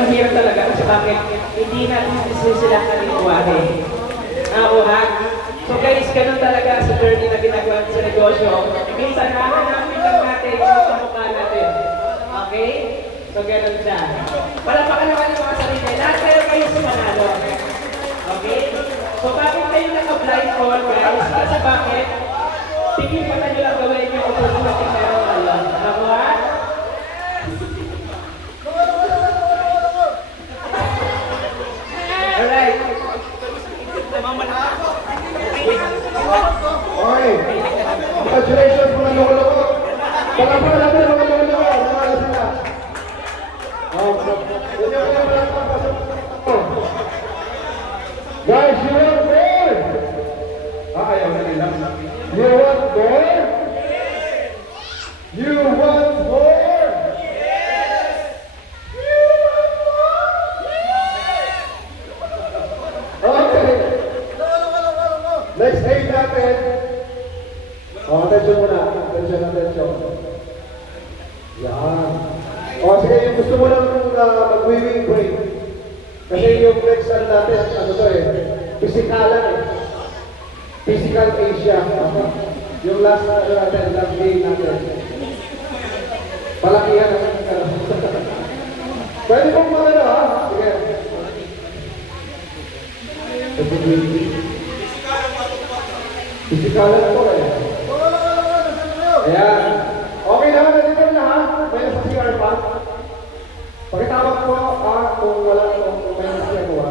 mahirap talaga kasi bakit hindi natin sila kalikuwahin. Oo ha? So guys, ganun talaga sa journey na ginagawa sa negosyo. Minsan hahanapin lang natin yung sa mukha natin. Okay? So ganun siya. Palapakan naman yung mga sarili. Lahat kayo sumanalo. Okay? So bakit kayo naka-blindfold guys? Kasi bakit? Tingin pa nyo lang gawin yung opportunity meron kayo. Ako ha? Alright. Okay. Congratulations mga loko-loko. Palapakan natin mga loko-loko. Nanalo sila. Guys, you want more? Ayaw na nila. You want more? You want more? Yes! You want more? Okay. Next aid natin. Attention muna. Attention. Yan. Sige, yung gusto mo lang mag-weaving break. Kasi yung next natin, physicalan eh. Physical Asia. Yung last natin, last game natin. Palakihan ang pwede pong mga ha? Sige. Physicalan po eh. Ayan. Okay na, nandito na ha? May nasa CR pa. Pakitawag po kung wala kung may nasa ko ha.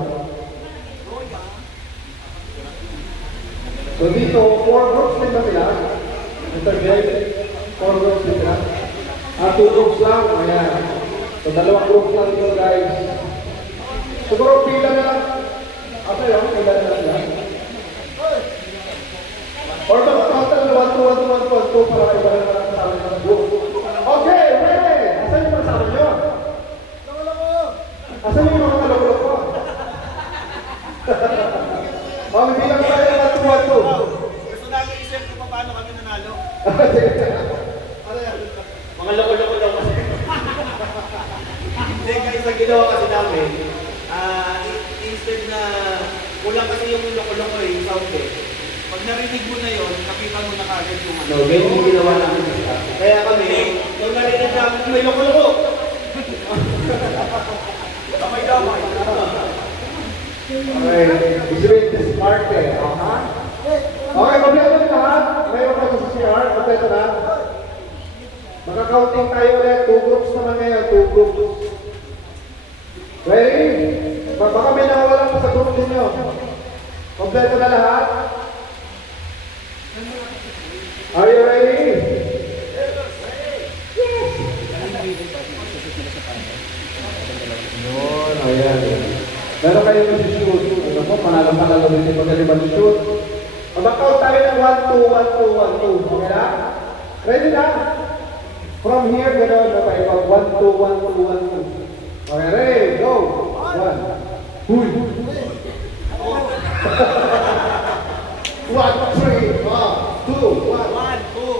So dito, 4 groups din ba sila? Intergrade, 4 groups din sila. 2 groups lang, ayan. So 2 groups lang dito guys. Siguro pila na lang. Yun, pila na lang yan. Or total 1, 2, 1, 2, 1, 2 para iba na lang kasama ng group. Okay, ready! Asan yung kasama nyo? Asan yung mga kalok-lok ko? Bilang tayo ng 1, 2, 1, 2. Gusto namin isip kung paano kami nanalo. Ano yan? Mga loko-loko daw kasi. Hindi, guys, ang ginawa kasi namin, instead na kulang kasi yung loko-loko yung sound eh. Pag narinig mo na yun, nakita mo na kagad yung ano. No, ganyan yung ginawa namin sa Kaya kami, nung narinig namin, may loko-loko. Damay-damay. Okay, isipin this part eh. Okay, kompleto na lahat. Mayroon pa sa CR, kompleto na. Maka-counting tayo ulit. 2 groups naman ngayon, 2 groups. Ready? Baka may nakawala pa sa group ninyo. Kompleto na lahat. Are you ready? Yes! Yun, ayan. Meron kayo mag-shoot. Ano po, panalo din yung magaling mag-shoot. Mag-count tayo ng 1, 2, 1, 2, 1, 2. Okay na? Ready na? From here, gano'n na tayo. 1, 2, 1, 2, 1, 2. Okay, ready? Go! 1. Huy! 1, 3, 2, 1. 1, 2,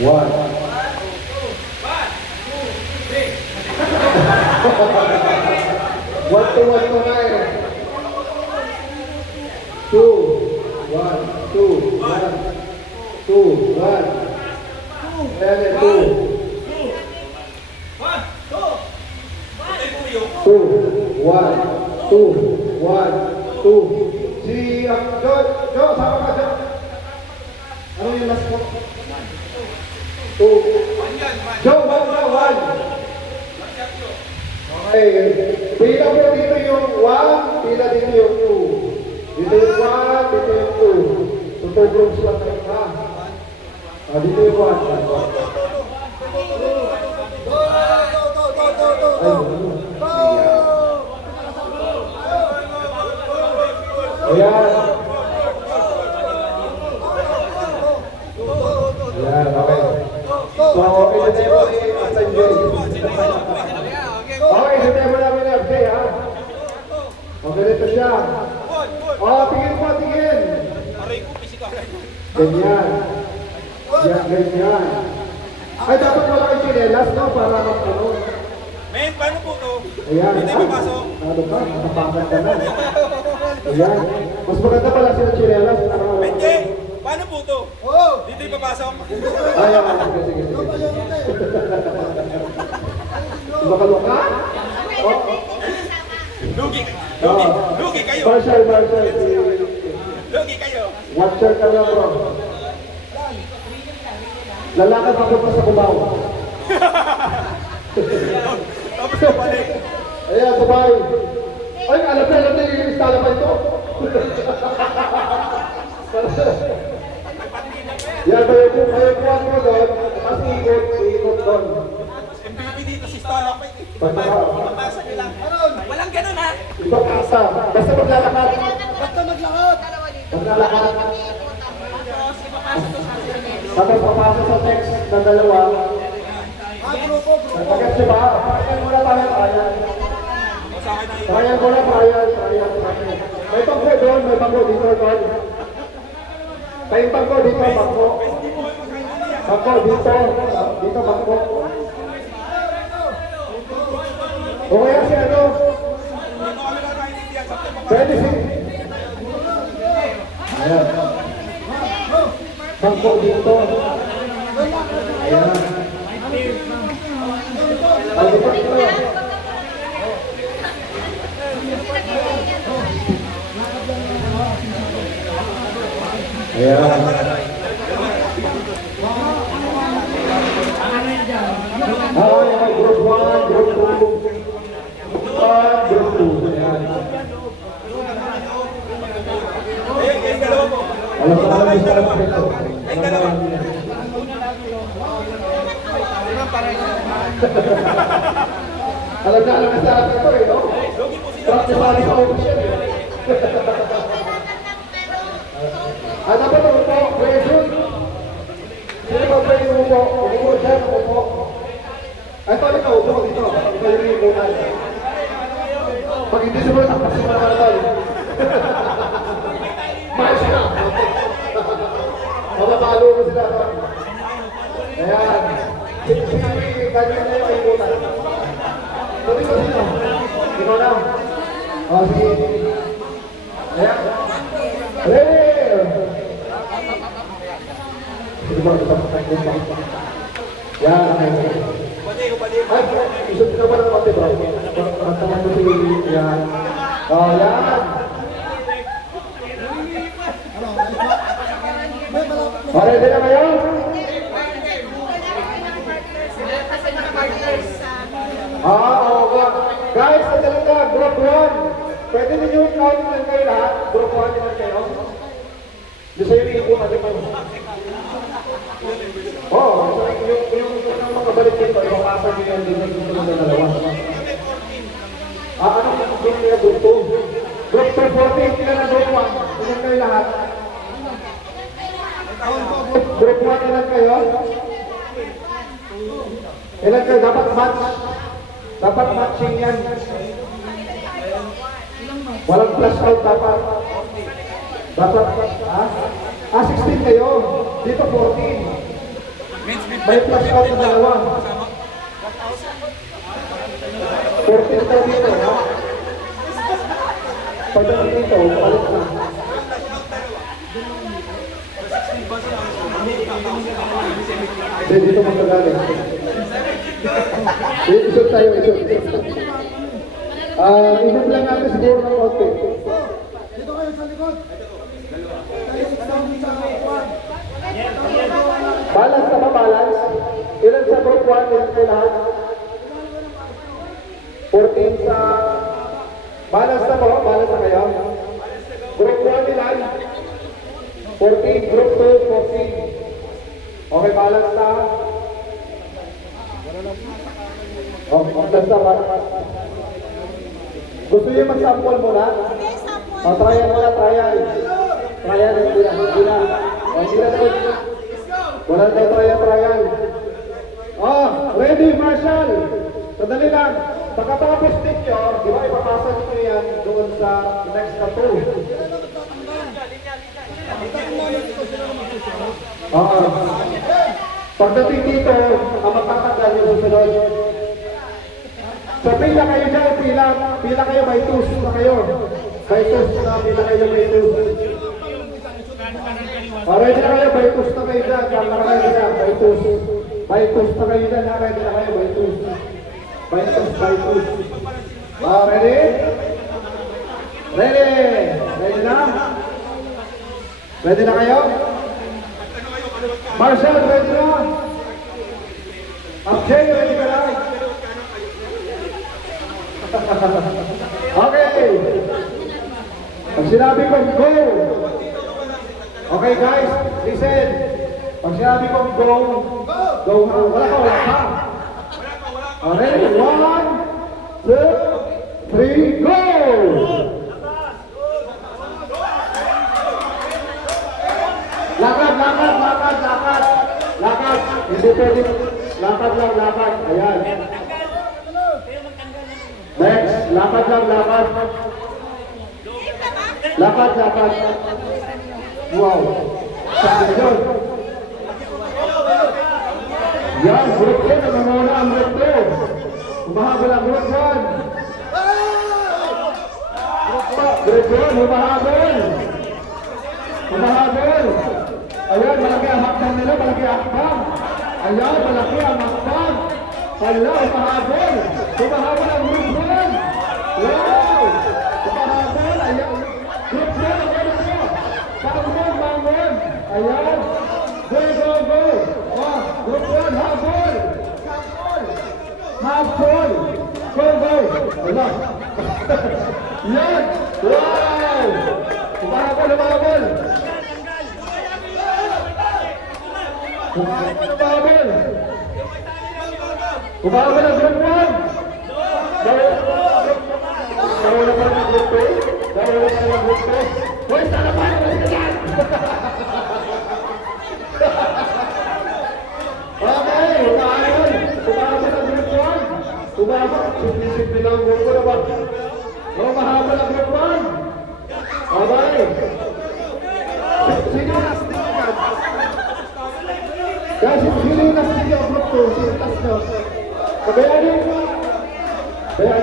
1, 2, 1. 1. 1, 2, 1, 2 na eh. 2, 1, 2, 1, 2, 1. Ayan eh, 2. 2, 1, 2, 1, 2. Si, Jo, sama ka Jo. Ano yung last mo? 2. Jo, 1. Okay, pila po dito yung 1, pila dito yung 2. Dito yung 1, dito yung 2. So 2 groups lang kayo ha. Dito yung 1. Ayan. Ayan, okay. So, ito po yung Sanjay. Okay, hindi mo namin na update ha. Okay, dito siya. Tingin po, tingin. Ganyan. Ganyan. Ay, dapat wala kang chinelas, no? Para ano. Men, paano po to? Ayan. Hindi tayo papasok. Ano ka? Nakapakan ka na. Ayan. Mas maganda pala sila chinelas. Hindi! Paano po to? Oo! Dito yung papasok? Ayan. Sige. Baka luka? Oh. Lugi! Lugi kayo! Marshall. Lugi kayo! Watcher ka lang, bro. Lalakad ako pa sa kubaw. Tapos na balik. Ayan, sabay. Ay, alam na yung installa pa ito. Yan, may buwan mo doon. Tapos ikot doon. MVP dito si Stalak. Pagkaka. Papasa nyo lang. Walang ganun ha! Ibang kasa. Basta maglalakad. Basta maglakad! Maglalakad. Tapos papasok sa text na dalawa. Nagpagat siya ba? Trial muna tayo, trial. Trial muna, trial. May bangko doon, may bangko dito, doon. May bangko dito, bangko. Bangko dito, dito bangko. O kaya si ano? Pwede si... Ayan. Bangko dito. Ayan. Ay, dito. Ayan. Ay, group 1, group 2. Group 2. Ayan. Ayun, dalawa po. Alam ko alam yung sarap nito. Alam na ang sarap nito eh, no? Sarap na sarap sa option eh. Ano ba ito po? Presyon? Sino ba presyon mo po? Umupo dyan, umupo. Ay, paano ka upo dito? Ito yung imunan. Pag hindi sumunod, takpasin mo naman tayo. Mahal na. Mababalo mo sila. Ayan. Sige, ganyan na yung imunan. Sabi ko sino? Sino na? O, sige. Ayan. Ready! Sige ba, ito pa. Yan, okay. Ay, isip ka ba ng pati, bro? Pagtaman mo si... Yan. O, yan. O, ready na kayo? Oo. Guys, sandali ka, group 1. Pwede ninyo i-count lang kayo lahat. Group 1 din kayo. Doon sa'yo iipo natin kayo. Oo, yung makabalik dito, yung kasal nyo yan dito sa dalawa. Anong group nila group 2? Group 2, 14, sila na group 1. Ilan kayo lahat? Group 1, ilan kayo? Ilan kayo? Dapat match. Dapat matching yan. Walang flash out dapat. Dapat, ha? 16 kayo. Dito 14. May flash out na dalawa. 14 tayo dito, ha? Pagdating dito, palit na. Dito magagaling. Isot tayo, isot. Isot lang natin siguro ng konti. Dito kayo sa likod. Balance na ba, balance? Ilan sa group 1, ilan sa lahat? 14 sa... Balance na po, balance na kayo? Group 1 ilan? 14, group 2, 14. Okay, balance na? Okay, basta ba? Gusto niyo mag-sample muna? Trial muna, trial. Trial, hindi na. Hindi na po. Wala na trial. Ready, Marshall? Sandali lang. Pagkatapos ninyo, di ba ipapasa ninyo yan doon sa next na 2. Pagdating dito, ang magtatagal yung susunod. So pila kayo dyan, pila kayo, by twos na kayo. By twos na, pila kayo, by twos. Ready na kayo, by twos na kayo dyan, kamara kayo dyan, by twos. By twos na kayo dyan, ready na kayo, by twos. By twos, by twos. Ready? Ready? Ready na? Ready na kayo? Marshall, ready na? Upjay, ready ka na? Okay. Pag sinabi ko go. Okay guys, listen. Pag sinabi ko go, go na. Wala ka. Okay, 1, 2, 3, go! Lakad. Hindi pwede. Lakad lang. Ayan. Next. Lakad lang. Lakad. Wow. Sabi yun. Yan, group 1. Namamuna ang group 2. Humahabol ang group 1. Group 1, humahabol. Ayan, malaki ang hakbang nila, malaki ang hakbang. Ayan, malaki ang hakbang. Hala, humahabol. Humahabol ang group 1. Wow! Humahabol, ayan. Group 1, bangon. Ayan. Go. Oh, group 1, habol. Habol. Go. Hala. Yan. Wow! Humahabol. Humahabol ang group 1. Nawala pa ng group 2. Hoy, sana pa rin yan! Okay, humahabol ang group 1. Simple lang ang group 1 na ba? Humahabol ang group 1. Okay. Sino na sticker? Guys, sino yung nastigil ang group 2? Sino yung last nyo? Kabayanin. Kayo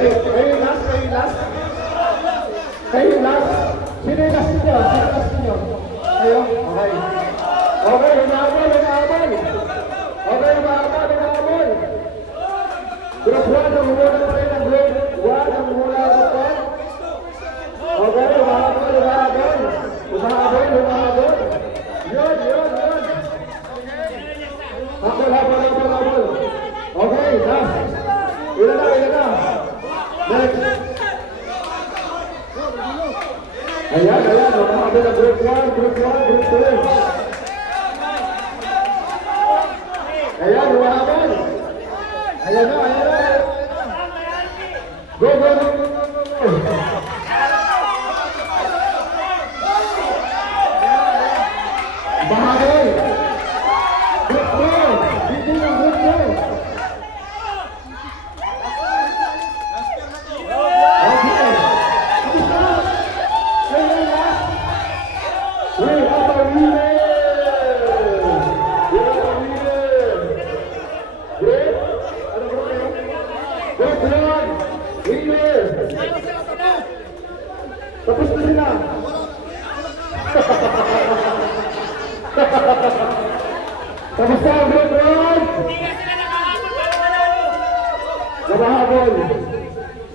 last? Sino yung last nyo? Kayo? Okay, humahabol. Group 1, ang muna pa rin ang group 1, ang muna ang group 1. Okay, humahabol. Yun. Habol. Okay, last. Ilan na. Next. Ayan. Humahabol ang group 1, group 2. Ayan, humahabol. Ayan na. Go. Bahabol. Group 2. Hindi yung group 2. Okay. We are the winner. Great. Ano ba kayo? Group 1. Winner. Tapos na sila. Tapos na ang group 1. Nabahabol.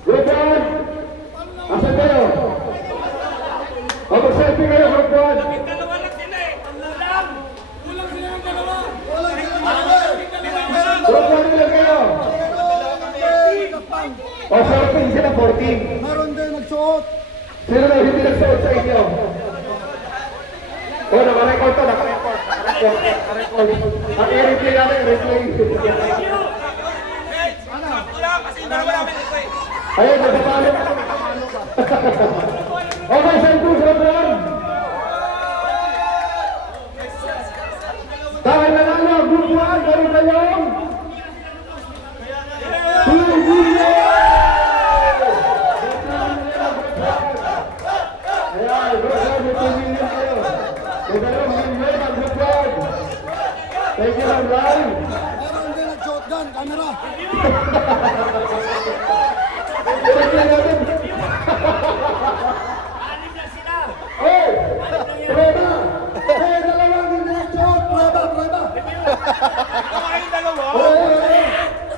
Group 1. Asan kayo? Mag-selfie kayo, group 1. Group 1 nila kayo. O, 14 sila, 14. Meron din nagsuot. Sino na hindi nagsuot sa inyo? O, nakarecord to, nakarecord. Naka-replay namin, replay. Ayun, nagpapalo. Okay, send to group 1. Dahil nanalo, group 1, meron kayong 2 million! Ayan, group 1, may 2 million kayo. May 2 million ang group 1. Thank you, live. camera.